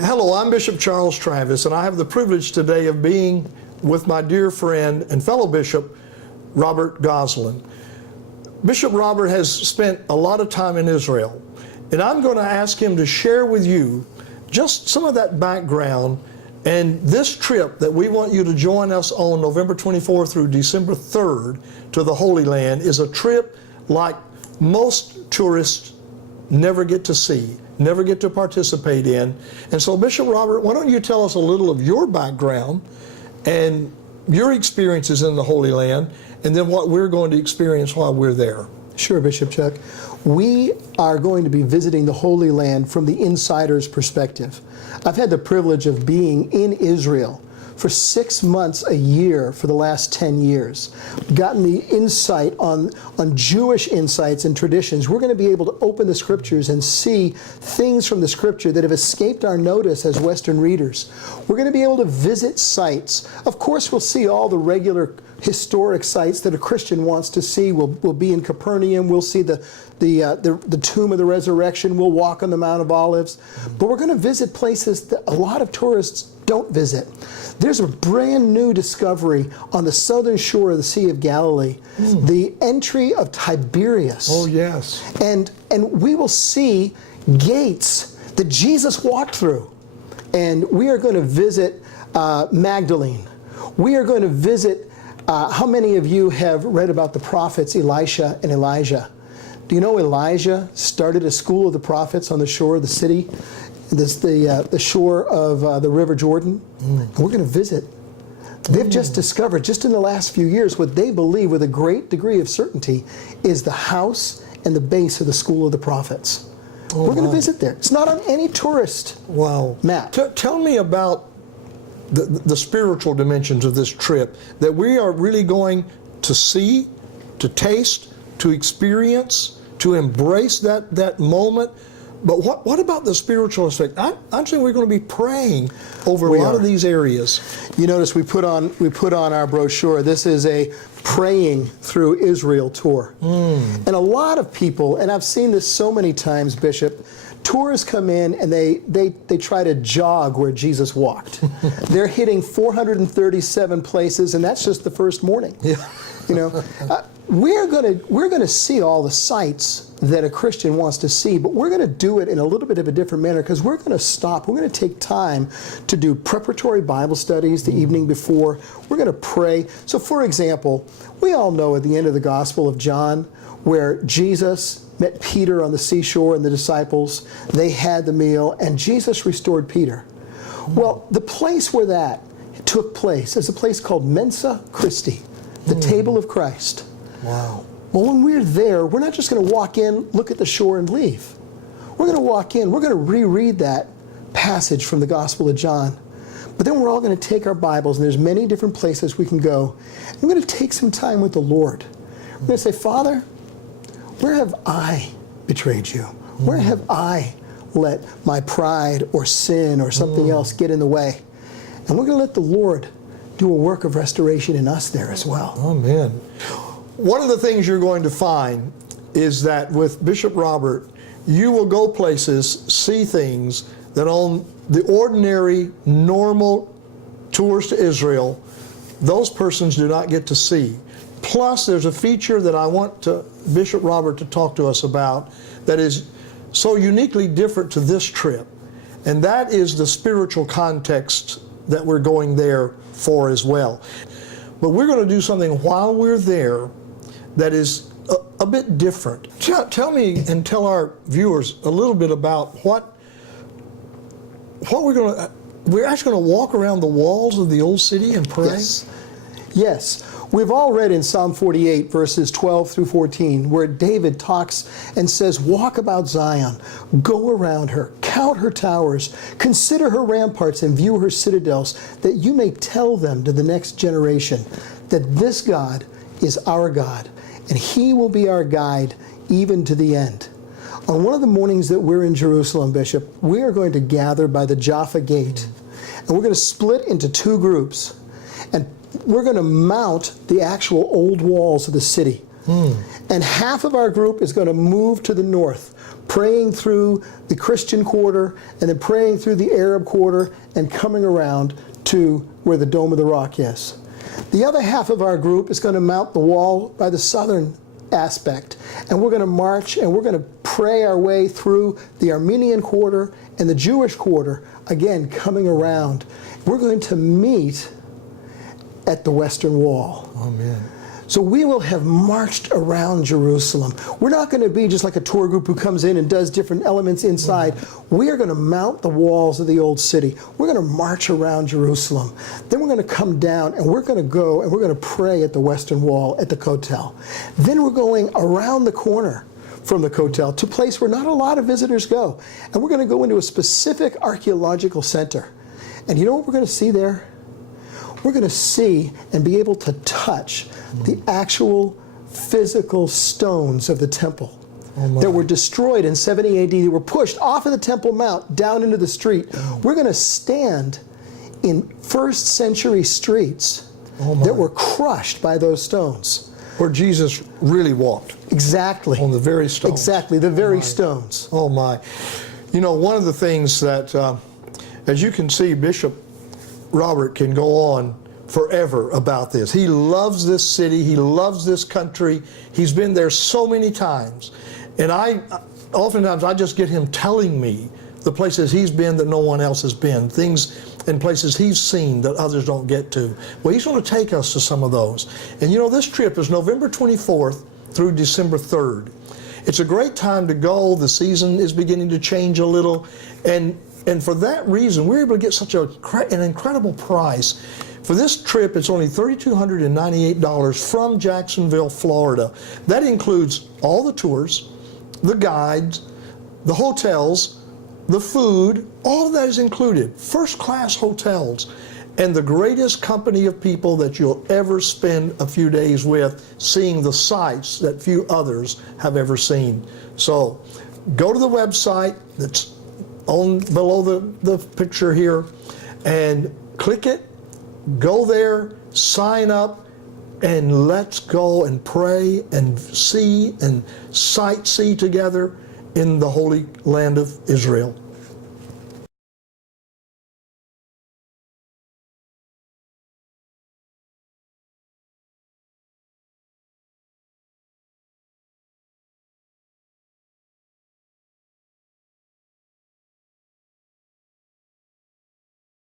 Hello, I'm Bishop Charles Travis, and I have the privilege today of being with my dear friend and fellow Bishop, Robert Goslin. Bishop Robert has spent a lot of time in Israel, and I'm going to ask him to share with you just some of that background. And this trip that we want you to join us on November 24th through December 3rd to the Holy Land is a trip like most tourists never get to see, never get to participate in. And so, Bishop Robert, why don't you tell us a little of your background and your experiences in the Holy Land, and then what we're going to experience while we're there. Sure, Bishop Chuck. We are going to be visiting the Holy Land from the insider's perspective. I've had the privilege of being in Israel for 6 months a year for the last 10 years. Gotten the insight on Jewish insights and traditions. We're going to be able to open the scriptures and see things from the scripture that have escaped our notice as Western readers. We're going to be able to visit sites. Of course, we'll see all the regular historic sites that a Christian wants to see. We'll be in Capernaum. We'll see the tomb of the resurrection. We'll walk on the Mount of Olives. But we're going to visit places that a lot of tourists don't visit. There's a brand new discovery on the southern shore of the Sea of Galilee, the entry of Tiberias. Oh, yes. And we will see gates that Jesus walked through. And we are going to visit Magdalene. We are going to visit, how many of you have read about the prophets Elisha and Elijah? Do you know Elijah started a school of the prophets on the shore of the city? The shore of the River Jordan. And we're going to visit. They've just discovered, just in the last few years, what they believe with a great degree of certainty is the house and the base of the school of the prophets. We're going to visit there. It's not on any tourist map. Tell me about the spiritual dimensions of this trip that we are really going to see, to taste, to experience, to embrace that moment. But what about the spiritual aspect? I'm saying we're going to be praying over a lot of these areas. You notice we put on our brochure. This is a Praying Through Israel tour. And a lot of people, and I've seen this so many times, Bishop, tourists come in and they try to jog where Jesus walked. They're hitting 437 places, and that's just the first morning. Yeah. You know, we're gonna see all the sights that a Christian wants to see, but we're going to do it in a little bit of a different manner because we're going to stop. We're going to take time to do preparatory Bible studies the evening before. We're going to pray. So, for example, we all know at the end of the Gospel of John where Jesus met Peter on the seashore and the disciples. They had the meal, and Jesus restored Peter. Well, the place where that took place is a place called Mensa Christi, the table of Christ. Wow. Well, when we're there, we're not just going to walk in, look at the shore, and leave. We're going to walk in. We're going to reread that passage from the Gospel of John. But then we're all going to take our Bibles, and there's many different places we can go. And we're going to take some time with the Lord. We're going to say, Father, where have I betrayed you? Where have I let my pride or sin or something else get in the way? And we're going to let the Lord do a work of restoration in us there as well. Amen. One of the things you're going to find is that with Bishop Robert, you will go places, see things that on the ordinary, normal tours to Israel, those persons do not get to see. Plus, there's a feature that I want Bishop Robert to talk to us about that is so uniquely different to this trip, and that is the spiritual context that we're going there for as well. But we're going to do something while we're there that is a bit different. Tell me and tell our viewers a little bit about what we're actually going to walk around the walls of the old city and pray? Yes. We've all read in Psalm 48, verses 12 through 14, where David talks and says, walk about Zion, go around her, count her towers, consider her ramparts and view her citadels, that you may tell them to the next generation that this God is our God, and He will be our guide even to the end. On one of the mornings that we're in Jerusalem, Bishop, we are going to gather by the Jaffa Gate, and we're going to split into two groups, and we're going to mount the actual old walls of the city. And half of our group is going to move to the north, praying through the Christian quarter, and then praying through the Arab quarter, and coming around to where the Dome of the Rock is. The other half of our group is going to mount the wall by the southern aspect, and we're going to march and we're going to pray our way through the Armenian quarter and the Jewish quarter, again coming around. We're going to meet at the Western Wall. Amen. So we will have marched around Jerusalem. We're not going to be just like a tour group who comes in and does different elements inside. We are going to mount the walls of the old city. We're going to march around Jerusalem. Then we're going to come down and we're going to go and we're going to pray at the Western Wall at the Kotel. Then we're going around the corner from the Kotel to a place where not a lot of visitors go. And we're going to go into a specific archaeological center. And you know what we're going to see there? We're going to see and be able to touch the actual physical stones of the temple that were destroyed in 70 AD. They were pushed off of the Temple Mount down into the street. We're going to stand in first century streets that were crushed by those stones. Where Jesus really walked. Exactly. On the very stones. Exactly, the very stones. Oh my. You know, one of the things that, as you can see, Bishop Robert can go on forever about this. He loves this city. He loves this country. He's been there so many times. And oftentimes I just get him telling me the places he's been that no one else has been, things and places he's seen that others don't get to. Well, he's going to take us to some of those. And you know, this trip is November 24th through December 3rd. It's a great time to go. The season is beginning to change a little. And for that reason, we're able to get such an incredible price. For this trip, it's only $3,298 from Jacksonville, Florida. That includes all the tours, the guides, the hotels, the food, all of that is included. First-class hotels, and the greatest company of people that you'll ever spend a few days with, seeing the sights that few others have ever seen. So go to the website that's below the picture here and click it, go there, sign up, and let's go and pray and see and sightsee together in the Holy Land of Israel.